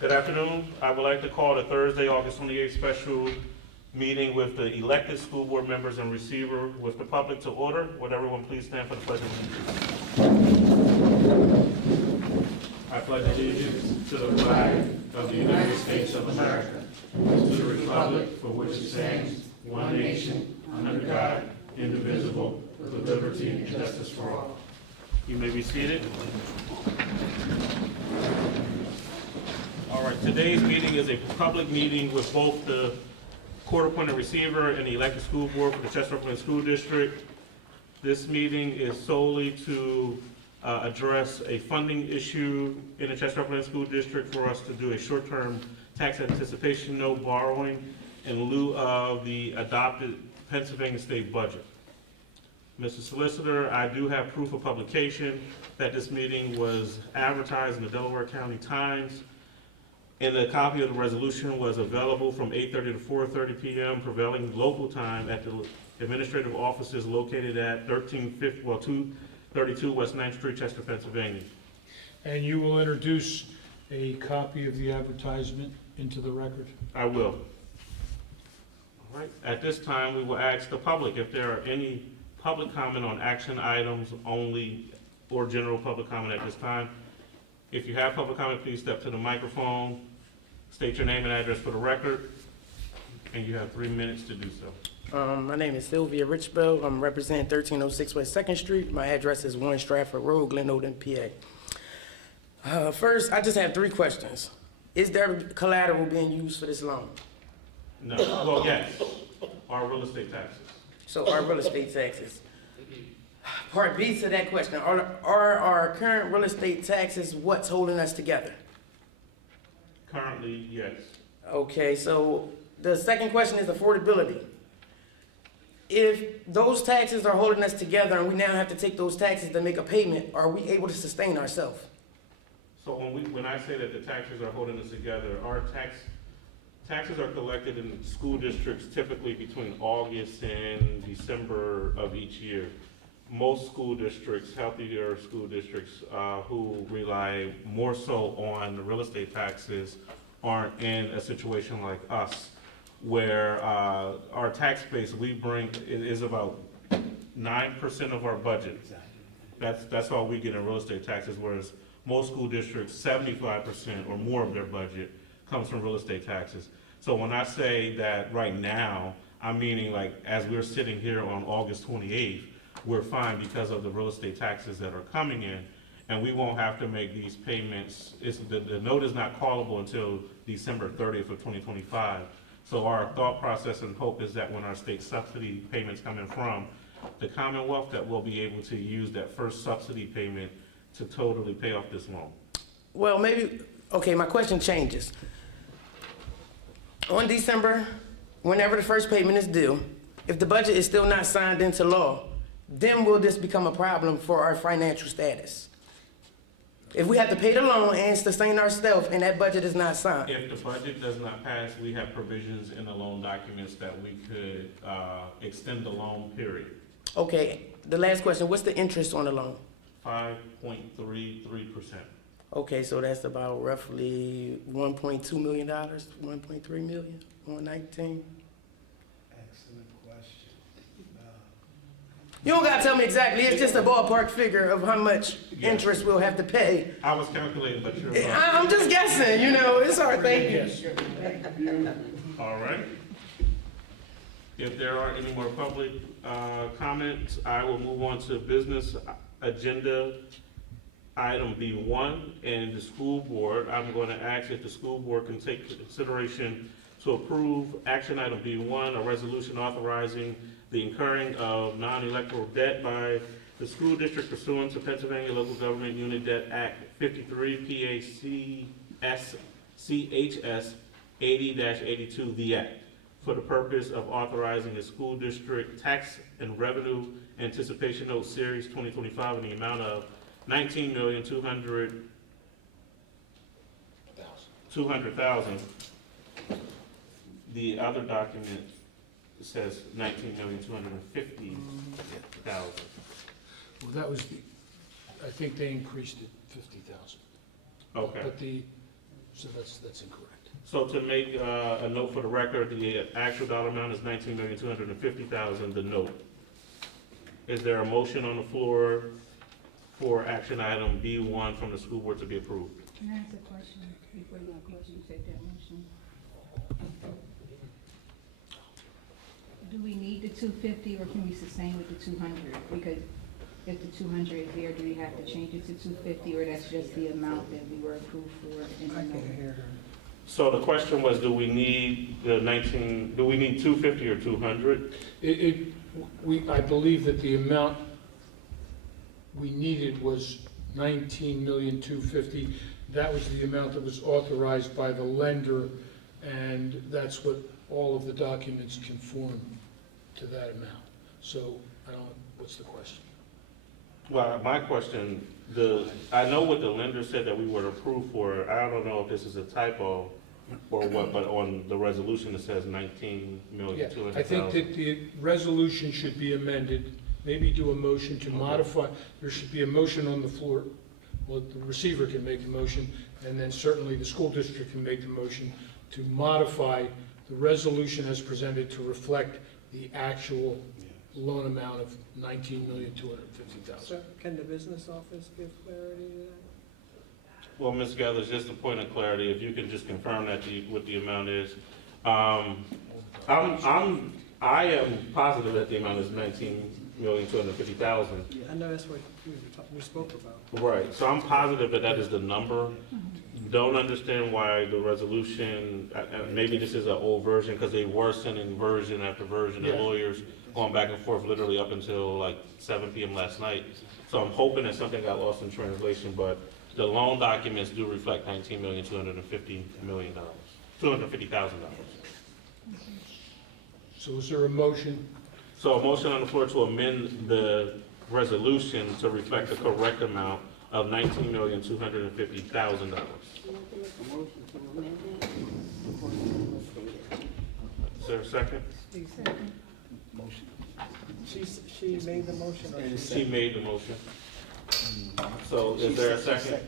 Good afternoon. I would like to call the Thursday, August 28th special meeting with the elected school board members and receiver with the public to order. Would everyone please stand for the pledge of allegiance? I pledge allegiance to the flag of the United States of America, to the republic for which it stands, one nation, under God, indivisible, with liberty and justice for all. You may be seated. All right, today's meeting is a public meeting with both the court-appointed receiver and the elected school board for the Chester Upland School District. This meeting is solely to address a funding issue in the Chester Upland School District for us to do a short-term tax anticipation note borrowing in lieu of the adopted Pennsylvania state budget. Mr. Solicitor, I do have proof of publication that this meeting was advertised in the Delaware County Times, and a copy of the resolution was available from 8:30 to 4:30 p.m. prevailing local time at the administrative offices located at 232 West 9th Street, Chester, Pennsylvania. And you will introduce a copy of the advertisement into the record? I will. All right. At this time, we will ask the public if there are any public comment on action items only or general public comment at this time. If you have public comment, please step to the microphone, state your name and address for the record, and you have 3 minutes to do so. My name is Sylvia Richbow. I'm representing 1306 West 2nd Street. My address is 1 Stratford Road, Glen Olden, PA. First, I just have 3 questions. Is there collateral being used for this loan? No. Well, yes. Our real estate taxes. So our real estate taxes. Part B to that question, are our current real estate taxes what's holding us together? Currently, yes. Okay, so the second question is affordability. If those taxes are holding us together and we now have to take those taxes to make a payment, are we able to sustain ourselves? So when I say that the taxes are holding us together, our taxes are collected in school districts typically between August and December of each year. Most school districts, healthier school districts who rely more so on the real estate taxes aren't in a situation like us, where our tax base we bring is about 9% of our budget. That's all we get in real estate taxes, whereas most school districts, 75% or more of their budget comes from real estate taxes. So when I say that right now, I'm meaning like as we're sitting here on August 28th, we're fine because of the real estate taxes that are coming in, and we won't have to make these payments. The note is not callable until December 30th of 2025. So our thought process and hope is that when our state subsidy payments come in from the Commonwealth, that we'll be able to use that first subsidy payment to totally pay off this loan. Well, maybe, okay, my question changes. On December, whenever the first payment is due, if the budget is still not signed into law, then will this become a problem for our financial status? If we have to pay the loan and sustain ourselves and that budget is not signed? If the budget does not pass, we have provisions in the loan documents that we could extend the loan period. Okay, the last question, what's the interest on the loan? 5.33%. Okay, so that's about roughly $1.2 million, 1.3 million, 119. Excellent question. You don't gotta tell me exactly, it's just a ballpark figure of how much interest we'll have to pay. I was calculating, but you're right. I'm just guessing, you know, it's hard, thank you. All right. If there aren't any more public comments, I will move on to business agenda item B1 and the school board. I'm going to ask if the school board can take consideration to approve action item B1, a resolution authorizing the incurring of non-electoral debt by the school district pursuant to Pennsylvania Local Government Unit Debt Act 53 PACS 80-82, the Act, for the purpose of authorizing a school district tax and revenue anticipation note series 2025 in the amount of $19,200,000. The other document says $19,250,000. Well, that was the, I think they increased it 50,000. Okay. But the So that's incorrect. So to make a note for the record, the actual dollar amount is $19,250,000, the note. Is there a motion on the floor for action item B1 from the school board to be approved? Can I ask a question before you take that motion? Do we need the 250 or can we sustain with the 200? Because if the 200 is there, do we have to change it to 250 or that's just the amount that we were approved for in the note? So the question was, do we need 250 or 200? I believe that the amount we needed was 19,250,000. That was the amount that was authorized by the lender, and that's what all of the documents conform to that amount. So, what's the question? Well, my question, I know what the lender said that we were approved for. I don't know if this is a typo or what, but on the resolution it says 19,200,000. I think that the resolution should be amended, maybe do a motion to modify. There should be a motion on the floor. Well, the receiver can make the motion, and then certainly the school district can make the motion to modify the resolution as presented to reflect the actual loan amount of $19,250,000. So can the business office give clarity to that? Well, Ms. Gathers, just a point of clarity, if you could just confirm that what the amount is. I am positive that the amount is 19,250,000. I know that's what we spoke about. Right, so I'm positive that that is the number. Don't understand why the resolution, maybe this is an old version, because they were sending version after version, and Yeah. lawyers going back and forth literally up until like 7 p.m. last night. So I'm hoping that something got lost in translation, but the loan documents do reflect $250,000. So is there a motion? So a motion on the floor to amend the resolution to reflect the correct amount of $19,250,000. Is there a second? Second. She made the motion or She made the motion. So is there a second?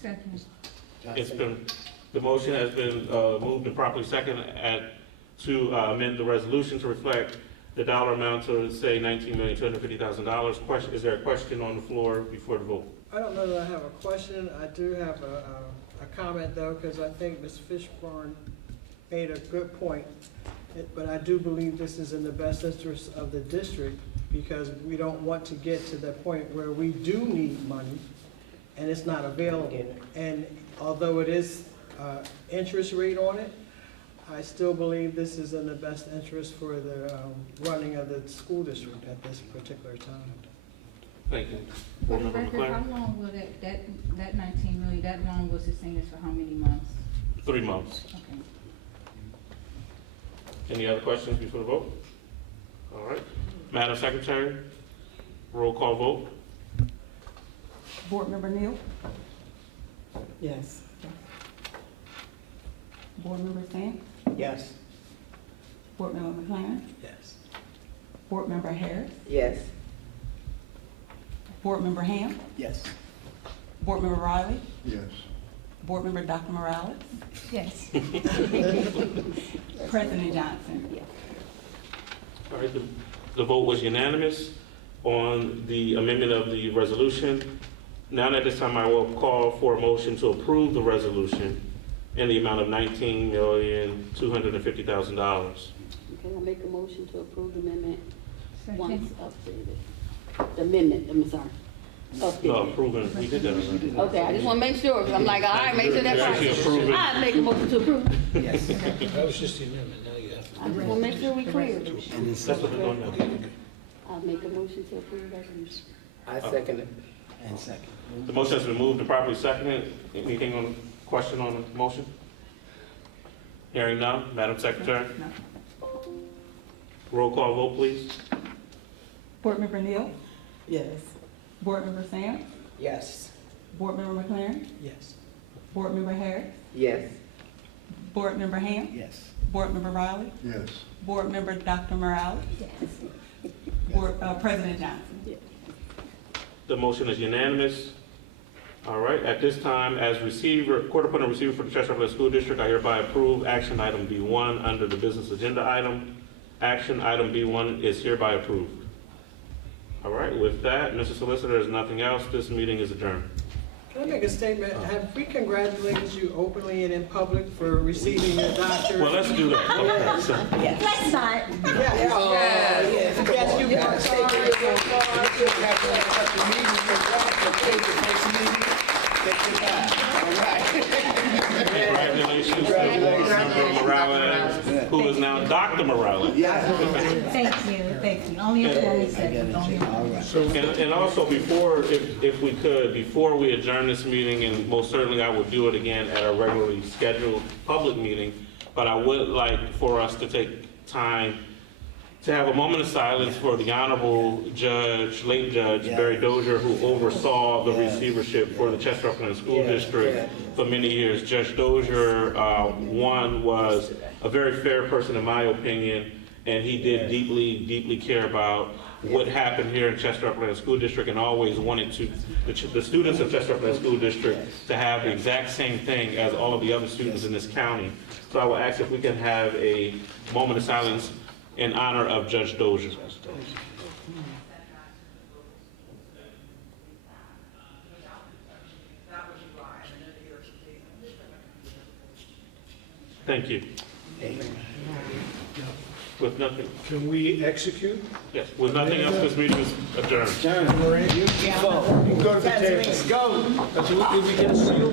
Second. The motion has been moved and properly seconded to amend the resolution to reflect the dollar amount to say $19,250,000. Is there a question on the floor before the vote? I don't know that I have a question. I do have a comment though, because I think Ms. Fishburne made a good point. But I do believe this is in the best interest of the district because we don't want to get to the point where we do need money and it's not available. And although it is interest rate on it, I still believe this is in the best interest for the running of the school district at this particular time. Thank you. For Board the Member record, McLaren? how long will that 19 million, that loan was sustained for how many months? 3 months. Okay. Any other questions before the vote? All right. Madam Secretary, roll call vote. Board Member Neal? Yes. Board Member Sam? Yes. Board Member McLaren? Yes. Board Member Harris? Yes. Board Member Ham? Yes. Board Member Riley? Yes. Board Member Dr. Morales? Yes. President Johnson? All right, the vote was unanimous on the amendment of the resolution. Now at this time, I will call for a motion to approve the resolution in the amount of $19,250,000. Can I make a motion to approve the amendment once Second. updated? The amendment, I'm sorry. No, Updated. approving, we did that already. Okay, I just want to make sure, 'cause I'm like, all right, make sure that's Actually right. approving. I make a motion to approve. That was just the amendment, now you have to. I just want to make sure we clear. That's what we're doing now. I'll make a motion to approve that. I second it. And second. The motion has been moved and properly seconded. Anything on, question on the motion? Hearing none, Madam Secretary, No. roll call vote, please. Board Member Neal? Yes. Board Member Sam? Yes. Board Member McLaren? Yes. Board Member Harris? Yes. Board Member Ham? Yes. Board Member Riley? Yes. Board Member Dr. Morales? Board, President Johnson? The motion is unanimous. All right, at this time, as receiver, court appointed receiver for the Chester Upland School District, I hereby approve action item B1 under the business agenda item. Action item B1 is hereby approved. All right, with that, Mr. Solicitor, there's nothing else. This meeting is adjourned. Can I make a statement? Have we congratulated you openly and in public for receiving your doctorate? Well, let's do that. Let's not. Yes, you worked Congratulations to Board Member Morales, who is now Dr. Morales. Thank you. Only a formal second, only a formal. And also, before, if we could, before we adjourn this meeting, and most certainly I would do it again at a regularly scheduled public meeting, but I would like for us to take time to have a moment of silence for the Honorable Judge, late Judge Barry Dozier, who oversaw the receivership for the Chester Upland School District for many years. Judge Dozier, one, was a very fair person in my opinion, and he did deeply care about what happened here in Chester Upland School District, and always wanted to the students of Chester Upland School District to have the exact same thing as all of the other students in this county. So I will ask if we can have a moment of silence in honor of Judge Dozier. Thank you. With nothing, Can we execute? yes, with nothing else, this meeting is adjourned. You can go to the table. Did we get a seal?